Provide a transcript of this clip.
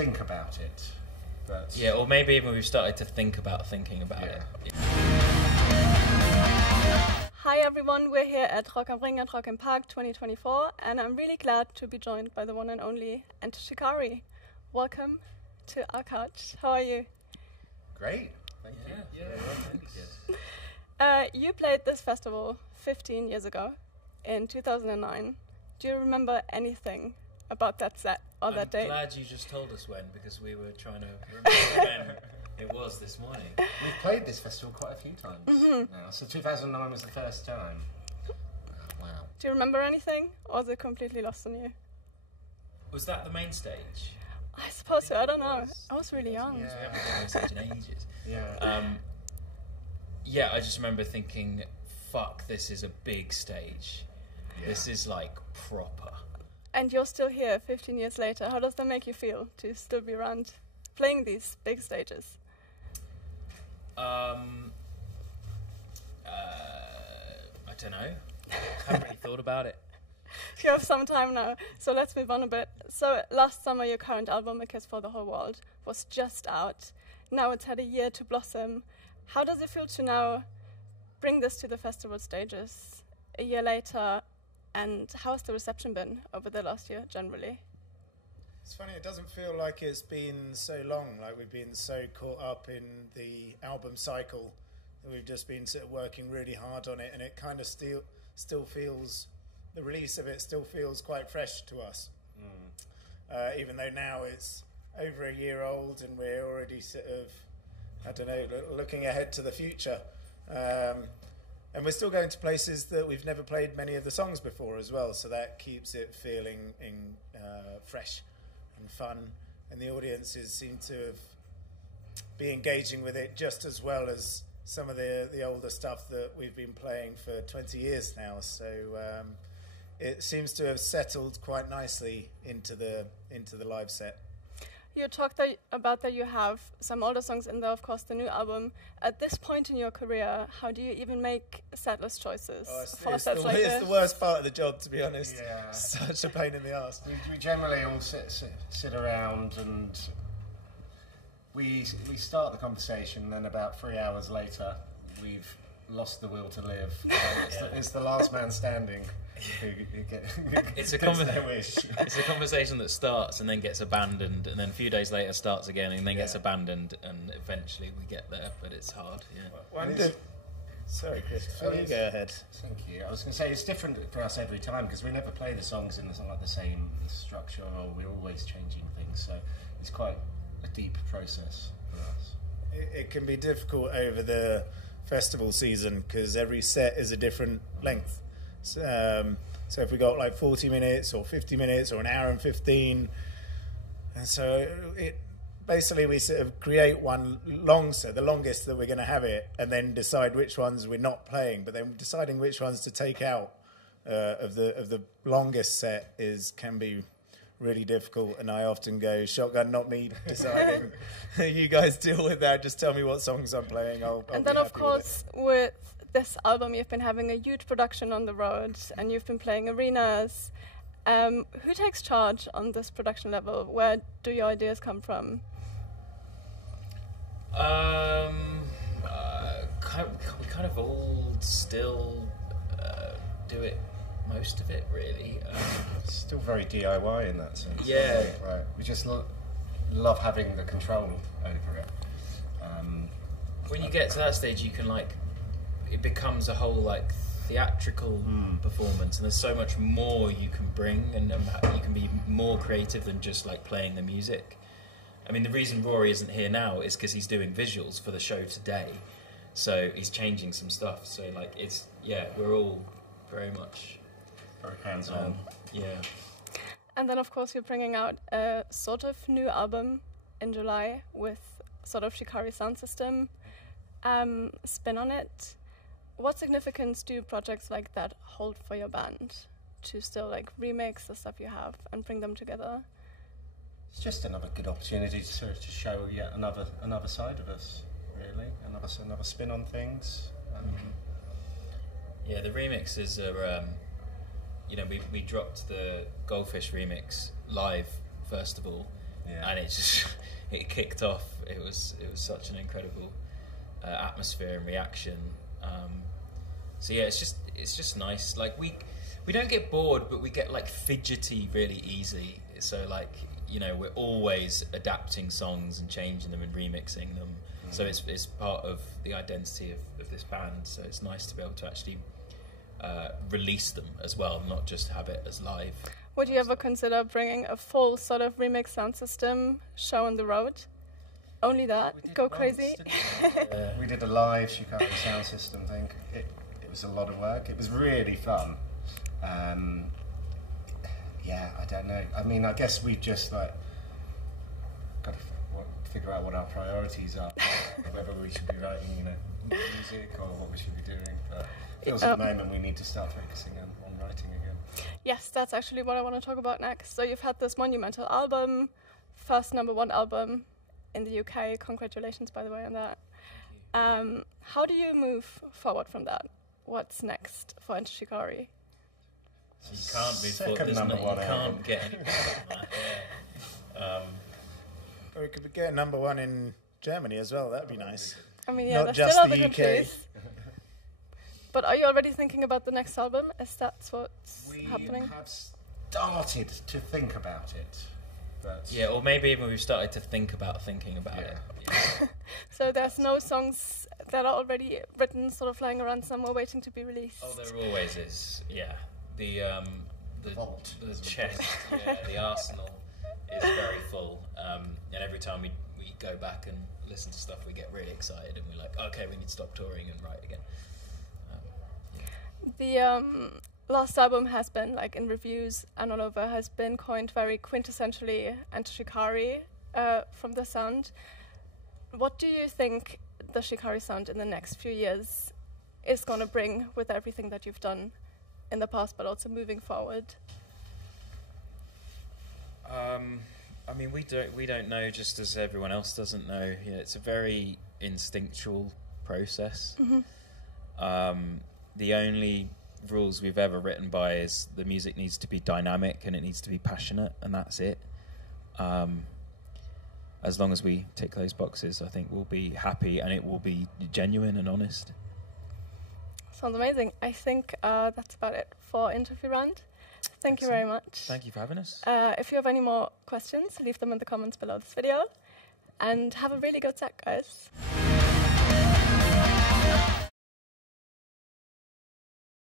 think about it. But yeah, or maybe even we've started to think about thinking about it. Yeah. Hi everyone, we're here at Rock am Ring at Rock im Park 2024, and I'm really glad to be joined by the one and only Shikari. Welcome to our couch. How are you? Great, thank you. You played this festival 15 years ago, in 2009. Do you remember anything about that set or that date? I'm glad you just told us when, because we were trying to remember when it was this morning. We've played this festival quite a few times now, so 2009 was the first time. Wow. Do you remember anything, or is it completely lost on you? Was that the main stage? I suppose so, I don't know. I was really young. Yeah. We haven't done main stage in ages. Yeah. Yeah, I just remember thinking, fuck, this is a big stage. Yeah. This is like proper. And you're still here 15 years later. How does that make you feel to still be around playing these big stages? I don't know. I haven't really thought about it. You have some time now, so let's move on a bit. So last summer your current album, A Kiss for the Whole World, was just out. Now it's had a year to blossom. How does it feel to now bring this to the festival stages a year later, and how has the reception been over the last year generally? It's funny, it doesn't feel like it's been so long, like we've been so caught up in the album cycle that we've just been sort of working really hard on it, and it kind of still feels, the release of it still feels quite fresh to us. Even though now it's over a year old and we're already sort of, I don't know, looking ahead to the future. And we're still going to places that we've never played many of the songs before as well, so that keeps it feeling fresh and fun. And the audiences seem to be engaging with it just as well as some of the older stuff that we've been playing for 20 years now. So it seems to have settled quite nicely into the live set. You talked about that you have some older songs in there, of course, the new album. At this point in your career, how do you even make setlist choices for sets like this? It's the worst part of the job, to be honest. Yeah. Such a pain in the arse. We generally all sit around and we start the conversation, and then about 3 hours later, we've lost the will to live. It's the last man standing. It's a conversation that starts and then gets abandoned, and then a few days later starts again and then gets abandoned, and eventually we get there, but it's hard. Sorry, Chris. You go ahead. Thank you. I was going to say it's different for us every time because we never play the songs in the same structure, or we're always changing things. So it's quite a deep process for us. It can be difficult over the festival season because every set is a different length. So if we got like 40 minutes or 50 minutes or an hour and 15, and so basically we sort of create one long set, the longest that we're going to have it, and then decide which ones we're not playing, but then deciding which ones to take out of the longest set can be really difficult, and I often go, shotgun, not me deciding. You guys deal with that, just tell me what songs I'm playing, I'll and then of course with this album you've been having a huge production on the road, and you've been playing arenas. Who takes charge on this production level? Where do your ideas come from? We kind of all still do it, most of it really. Still very DIY in that sense. Yeah. Right. We just love having the control over it. When you get to that stage, you can it becomes a whole theatrical performance, and there's so much more you can bring, and you can be more creative than just playing the music. I mean, the reason Rory isn't here now is because he's doing visuals for the show today, so he's changing some stuff. So we're all very much very hands-on. And then of course you're bringing out a sort of new album in July with sort of Shikari sound system spin on it. What significance do projects like that hold for your band, to still remix the stuff you have and bring them together? It's just another good opportunity to show yet another side of us, really, another spin on things. Yeah, the remixes are, we dropped the Goldfish remix live first of all, and it kicked off. It was such an incredible atmosphere and reaction. So yeah, it's just nice. Like we don't get bored, but we get like fidgety really easy. So like, you know, we're always adapting songs and changing them and remixing them. So it's part of the identity of this band. So it's nice to be able to actually release them as well, not just have it as live. Would you ever consider bringing a full sort of remix sound system show on the road? Only that? Go crazy? We did a live Shikari sound system thing. It was a lot of work. It was really fun. Yeah, I don't know. I mean, I guess we just like got to figure out what our priorities are, whether we should be writing, you know, music or what we should be doing. But it feels at the moment we need to start focusing on writing again. Yes, that's actually what I want to talk about next. So you've had this monumental album, first #1 album in the UK. Congratulations, by the way, on that. How do you move forward from that? What's next for Enter Shikari? You can't be second #1. You album. can't get any better than that. Or we could get #1 in Germany as well. That'd be nice. I mean, yeah, Not there's just still the other UK. countries. But are you already thinking about the next album? Is that what's happening? We have started to think about it. But Yeah, or maybe even we've started to think about thinking about it. Yeah. So there's no songs that are already written, sort of lying around somewhere waiting to be released? Oh, there always is. Yeah, the vault, the chest, the arsenal is very full. And every time we go back and listen to stuff, we get really excited and we're like, okay, we need to stop touring and write again. The last album has been, like, in reviews and all over, has been coined very quintessentially Enter Shikari from the sound. What do you think the Shikari sound in the next few years is going to bring with everything that you've done in the past, but also moving forward? I mean, we don't know, just as everyone else doesn't know. Yeah, it's a very instinctual process. The only rules we've ever written by is the music needs to be dynamic and it needs to be passionate, and that's it. As long as we tick those boxes, I think we'll be happy and it will be genuine and honest. Sounds amazing. I think that's about it for Interview Round. Thank you very much. Thank you for having us. If you have any more questions, leave them in the comments below this video. And have a really good set, guys.